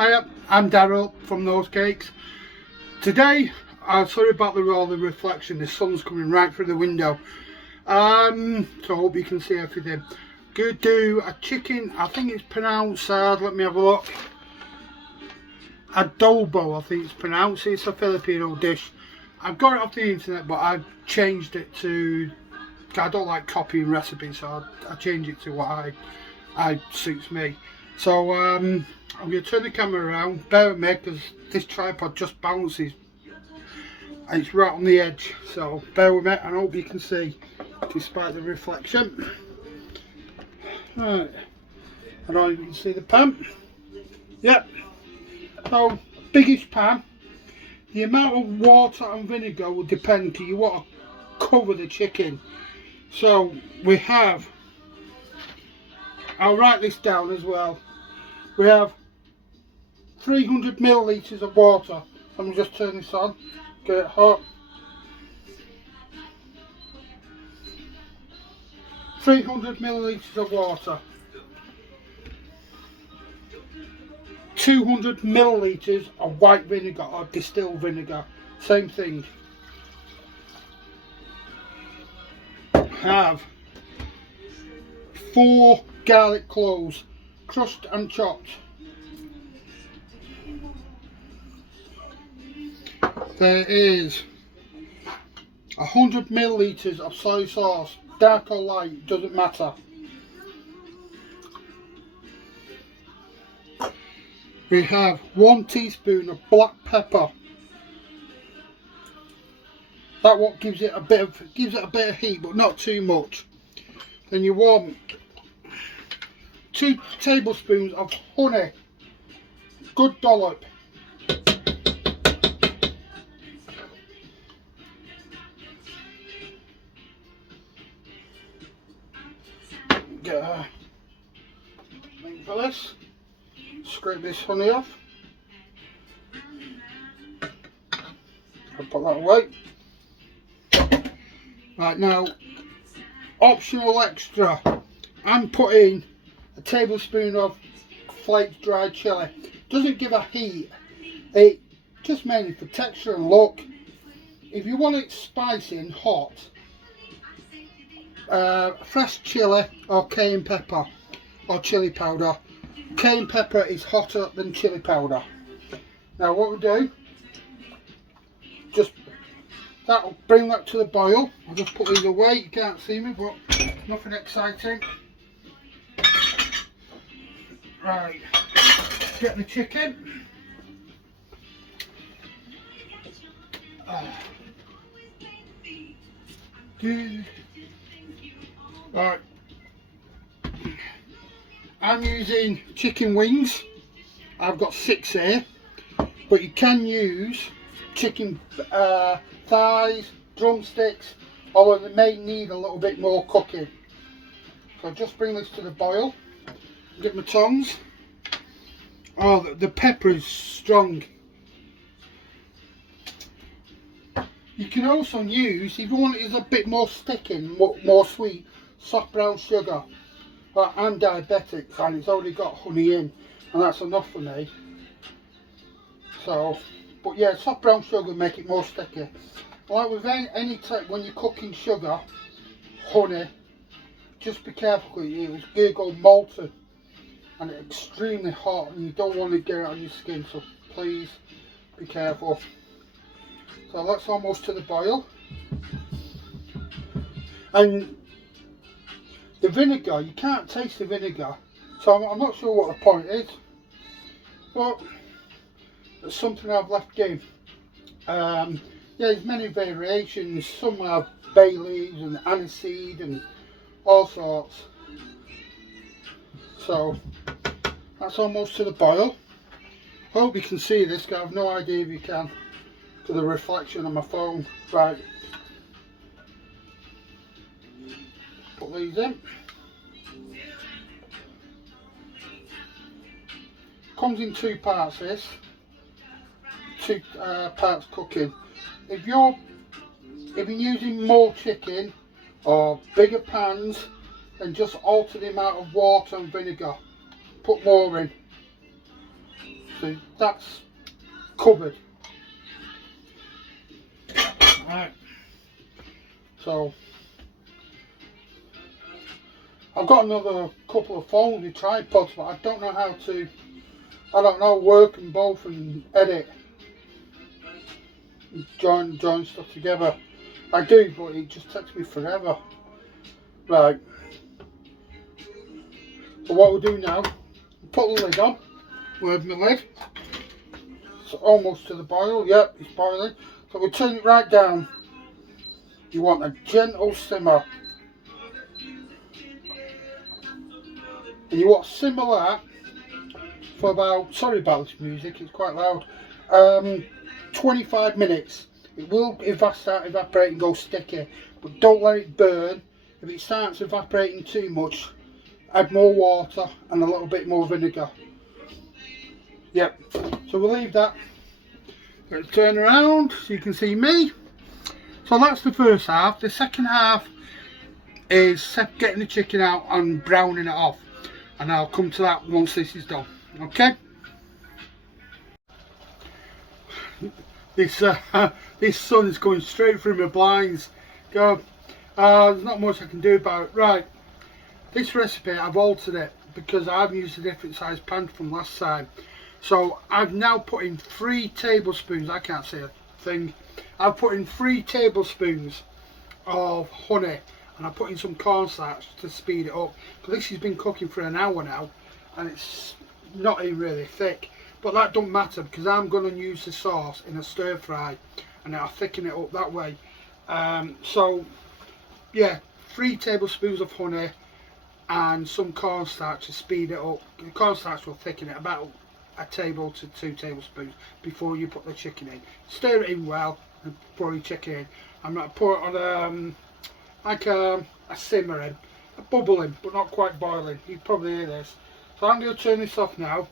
Hiya, I'm Daryl from Those Cakes. Today, sorry about all the reflection, the sun's coming right through the window. So I hope you can see everything. Gonna do a chicken, I think it's pronounced, let me have a look. Adobo, I think it's pronounced. It's a Filipino dish. I've got it off the internet, but I've changed it to, I don't like copying recipes, so I change it to what I suits me. So I'm going to turn the camera around, bear with me because this tripod just bounces and it's right on the edge, so bear with me and I hope you can see despite the reflection. Right, I don't know if you can see the pan. Yep, so biggish pan. The amount of water and vinegar will depend, because you want to cover the chicken. So we have, I'll write this down as well. We have 300 millilitres of water. Let me just turn this on, get it hot. 300 millilitres of water. 200 millilitres of white vinegar or distilled vinegar. Same thing. Have 4 garlic cloves, crushed and chopped. There is 100 millilitres of soy sauce, dark or light, doesn't matter. We have 1 teaspoon of black pepper. That what gives it a bit of heat, but not too much. Then you want 2 tablespoons of honey, good dollop. Get a thing for this. Scrape this honey off. I'll put that away. Right, now, optional extra. I'm putting a tablespoon of flaked dried chilli. Doesn't give a heat. It just mainly for texture and look. If you want it spicy and hot, fresh chilli or cayenne pepper or chili powder. Cayenne pepper is hotter than chili powder. Now what we do, just that'll bring that to the boil. I'll just put these away, you can't see me, but nothing exciting. Right, get the chicken. Right, I'm using chicken wings. I've got 6 here, but you can use chicken thighs, drumsticks, although they may need a little bit more cooking. So just bring this to the boil. Get my tongs. Oh, the pepper is strong. You can also use, if you want it a bit more sticky and more sweet, soft brown sugar. But I'm diabetic and it's already got honey in, and that's enough for me. So, but yeah, soft brown sugar will make it more sticky. Like with any type, when you're cooking sugar, honey, just be careful, it's going to go molten and it's extremely hot and you don't want to get it on your skin, so please be careful. So that's almost to the boil. And the vinegar, you can't taste the vinegar, so I'm not sure what the point is, but it's something I've left in. Yeah, there's many variations. Some have bay leaves and aniseed and all sorts. So that's almost to the boil. Hope you can see this, because I have no idea if you can, to the reflection on my phone. Right, put these in. Comes in 2 parts, this. 2 parts cooking. If you're using more chicken or bigger pans, then just alter the amount of water and vinegar. Put more in. So that's covered. Right. So I've got another couple of phones with tripods, but I don't know how to. I don't know work them both and edit, join stuff together. I do, but it just takes me forever. Right. So what we'll do now, put the lid on. Where's my lid? It's almost to the boil. Yep, it's boiling. So we'll turn it right down. You want a gentle simmer. And you want to simmer that for about, sorry about this music, it's quite loud, 25 minutes. It will start evaporating and go sticky, but don't let it burn. If it starts evaporating too much, add more water and a little bit more vinegar. Yep, so we'll leave that. Let's turn around so you can see me. So that's the first half. The second half is getting the chicken out and browning it off, and I'll come to that once this is done. Okay. This sun is going straight through my blinds. Go. There's not much I can do about it. Right. This recipe I've altered it because I've used a different size pan from last time. So I've now put in 3 tablespoons. I can't say a thing. I've put in 3 tablespoons of honey, and I put in some cornstarch to speed it up. Because this has been cooking for an hour now, and it's not even really thick. But that don't matter because I'm going to use the sauce in a stir fry, and I'll thicken it up that way. So yeah, 3 tablespoons of honey and some cornstarch to speed it up. The cornstarch will thicken it about a table to 2 tablespoons before you put the chicken in. Stir it in well and pour your chicken in. I'm going to pour it on like a simmering, a bubbling, but not quite boiling. You probably hear this. So I'm going to turn this off now.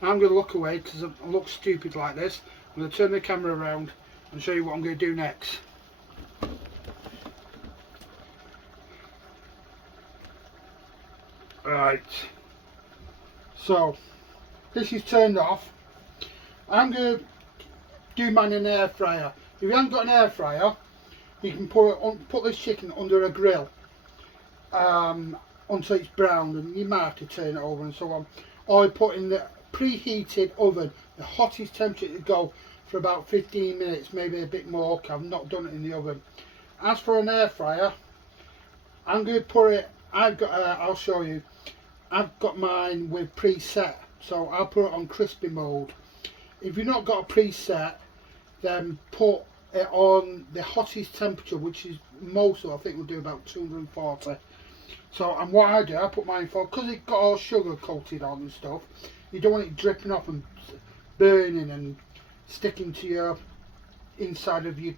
And I'm going to look away because I look stupid like this. I'm going to turn the camera around and show you what I'm going to do next. Right. So this is turned off. I'm going to do mine in an air fryer. If you haven't got an air fryer, you can put this chicken under a grill until it's browned, and you might have to turn it over and so on. Or put in the preheated oven, the hottest temperature to go for about 15 minutes, maybe a bit more. I've not done it in the oven. As for an air fryer, I'm going to put it. I'll show you. I've got mine with preset, so I'll put it on crispy mode. If you've not got a preset, then put it on the hottest temperature, which is most, I think we'll do about 240. So, and what I do, I put mine for, because it got all sugar coated on and stuff, you don't want it dripping off and burning and sticking to your inside of your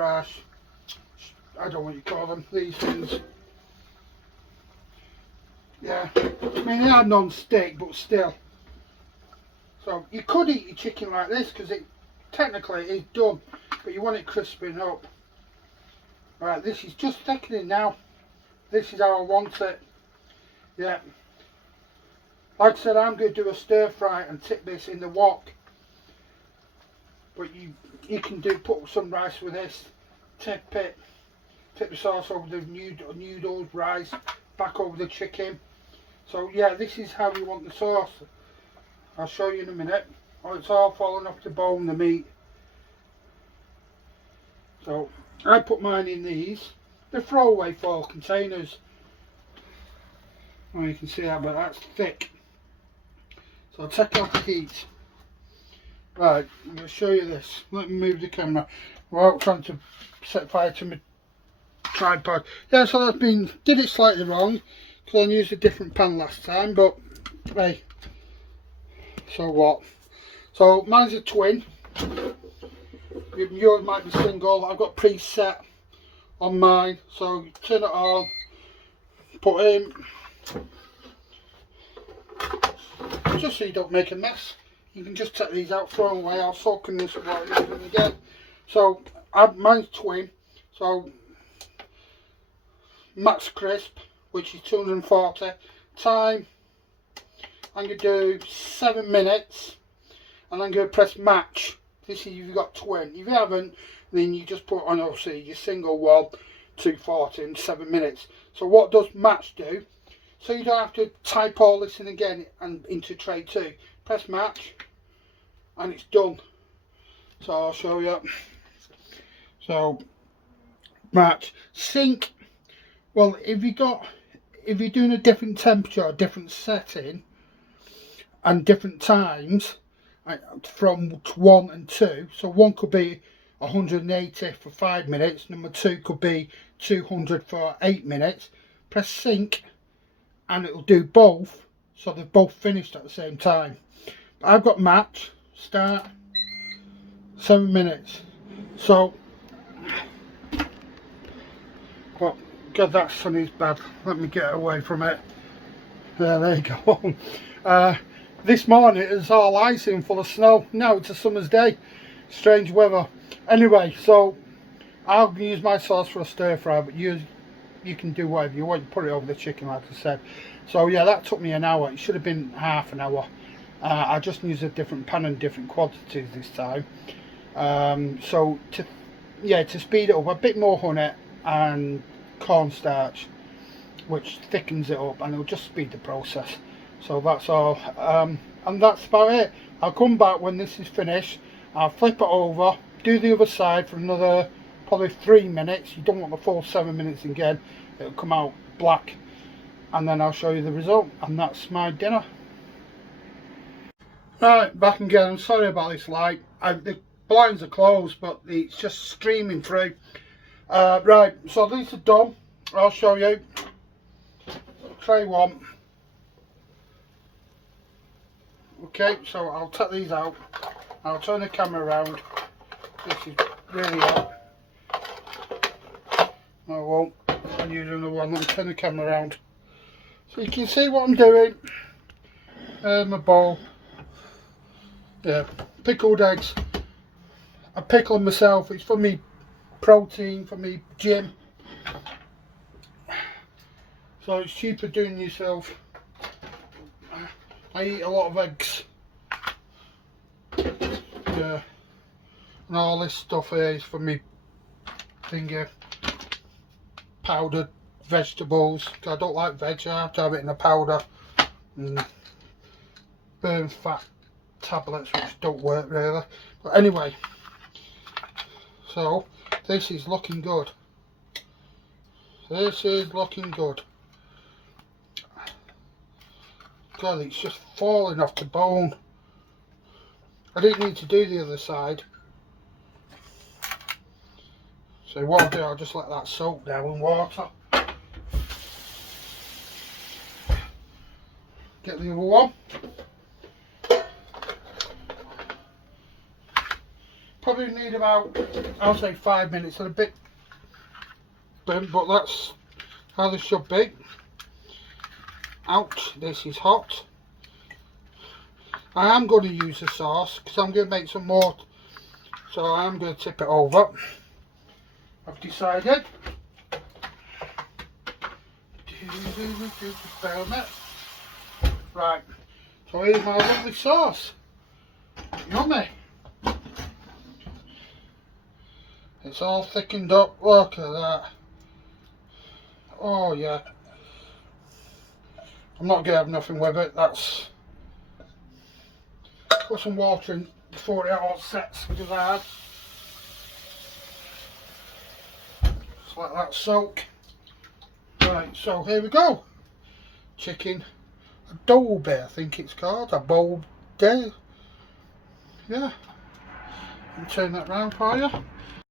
I don't know what you call them, these things. Yeah, I mean they are non-stick, but still. So you could eat your chicken like this because it technically is done, but you want it crisping up. Right, this is just thickening now. This is how I want it. Yeah. Like I said, I'm going to do a stir fry and tip this in the wok. But you can put some rice with this. Tip the sauce over the noodles, rice, back over the chicken. So yeah, this is how you want the sauce. I'll show you in a minute. Oh, it's all falling off the bone, the meat. So I put mine in these. They're throwaway foil containers. Oh, you can see that, but that's thick. So I'll take off the heat. Right, I'm going to show you this. Let me move the camera without trying to set fire to my tripod. Yeah, so that's did it slightly wrong because I used a different pan last time, but hey, so what? So mine's a twin. Yours might be single. I've got preset on mine, so you turn it on, put in, just so you don't make a mess. You can just take these out, throw them away. I'll soak in this while I use them again. So mine's twin, so max crisp, which is 240. Time, I'm going to do 7 minutes. and then go press match. This is if you've got twin. If you haven't, then you just put on obviously your single one, 240 in 7 minutes. So what does match do? So you don't have to type all this in again and into tray 2. Press match and it's done. So I'll show you. So match. Sync. Well, if you're doing a different temperature, a different setting and different times from 1 and 2, so 1 could be 180 for 5 minutes, number 2 could be 200 for 8 minutes, press sync and it'll do both, so they've both finished at the same time. But I've got match, start, 7 minutes. So, well, God, that sun is bad. Let me get away from it. There you go. This morning it was all icy and full of snow. Now it's a summer's day. Strange weather. Anyway, so I'll use my sauce for a stir fry, but you can do whatever you want. You put it over the chicken, like I said. So yeah, that took me an hour. It should have been half an hour. I just used a different pan and different quantities this time. So to speed it up, a bit more honey and cornstarch, which thickens it up, and it'll just speed the process. So that's all, and that's about it. I'll come back when this is finished. I'll flip it over, do the other side for another probably 3 minutes. You don't want the full 7 minutes again, it'll come out black, and then I'll show you the result, and that's my dinner. Right, back again. I'm sorry about this light. The blinds are closed, but it's just streaming through. Right, so these are done. I'll show you. Tray 1. Okay, so I'll take these out. I'll turn the camera around. This is really hot. I won't. I'll use another one. Let me turn the camera around so you can see what I'm doing. There's my bowl. Yeah, pickled eggs. I pickle them myself. It's for me protein, for me gym. So it's cheaper doing yourself. I eat a lot of eggs. Yeah. And all this stuff here is for me finger powdered vegetables. I don't like veg, I have to have it in a powder. And burn fat tablets, which don't work really. But anyway, so this is looking good. This is looking good. God, it's just falling off the bone. I didn't need to do the other side. So what I'll do, I'll just let that soak down in water. Get the other one. Probably need about, I'll say 5 minutes and a bit burnt, but that's how this should be. Ouch, this is hot. I am going to use the sauce because I'm going to make some more, so I am going to tip it over. I've decided. Right, so here's my lovely sauce. Yummy. It's all thickened up, look at that. Oh yeah. I'm not going to have nothing with it, that's... Put some water in before it all sets, because I had. Just let that soak. Right, so here we go. Chicken Adobo, I think it's called. Adobo. Yeah. Let me turn that round for you.